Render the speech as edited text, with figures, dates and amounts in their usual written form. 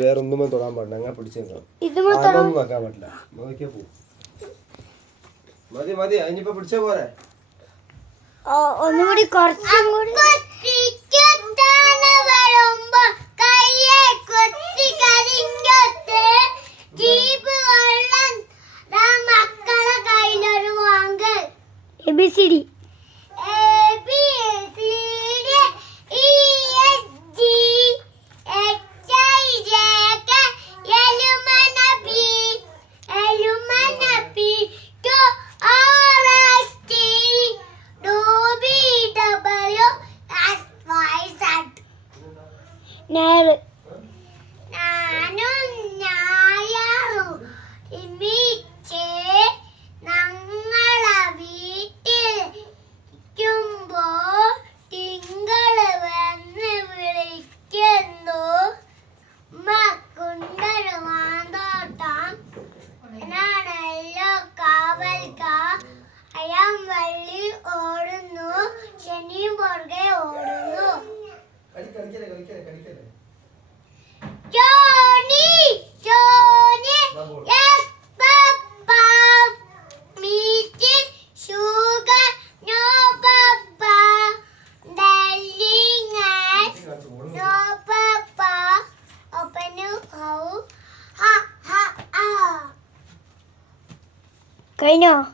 വേറെ ഒന്നും തൊടാൻ പാടില്ല. അങ്ങനെ പിടിച്ചേക്കണം. നോക്കാൻ പാടില്ല. നോക്കിയാ പോ. മതി മതി. അതിനിപ്പോ പിടിച്ച പോരെ. ഒന്നുകൂടി കുറച്ചും കൂടി. ABCD. Nail. കഴിഞ്ഞോ?